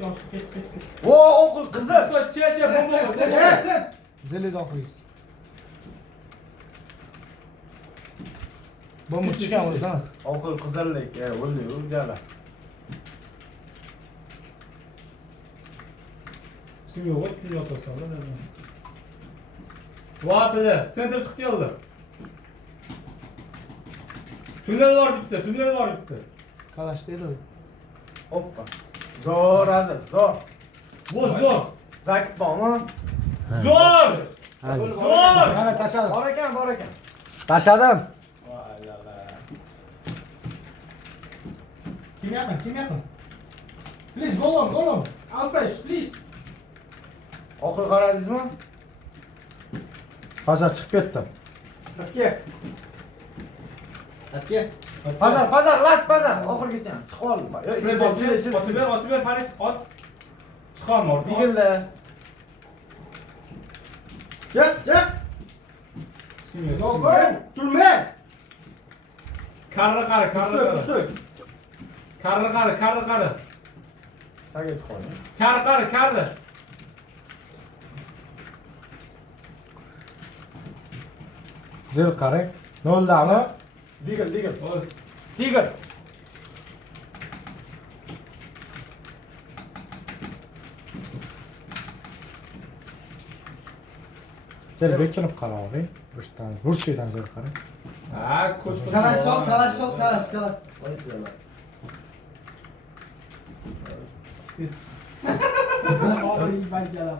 yosh, ket. O o'qi qizil. Che, bomba. Zilida o'qiysiz. Bomba chiqqan o'zidan. O'qi qizillik, o'zi urgala. Kim yo'q, kim yo'qsa, voy bitta, sentr chiqib keldi. Tunnel bor bitta. Qalash dedi. Hoppa. Zo'r aziz, zo'r. Bu zo'r. Zakib bormi? Zo'r. Mana tashladim. Bor ekan. Tashladim. Voy lala. Kim yaqin? Please, go on. Alfresh, please. O'qi qaradingizmi? Hozir chiqib ketdim. Atga. Pazar, last pazar. Oxirgisi ham chiqib oldi. Otib ber, Farid, ot. Chiqolma, ortiga. Digildi. Ket. Kim yo'q? Go. Turma. Qarri. Qarri. Saga chiqoldi. Qarri. Zil qarang. Noldami? Digil. O'z. Tigr. Zil bekinib qarang. Burchidan zil qarang. Ha, ko'ch. Kalash. Oy, bancalar.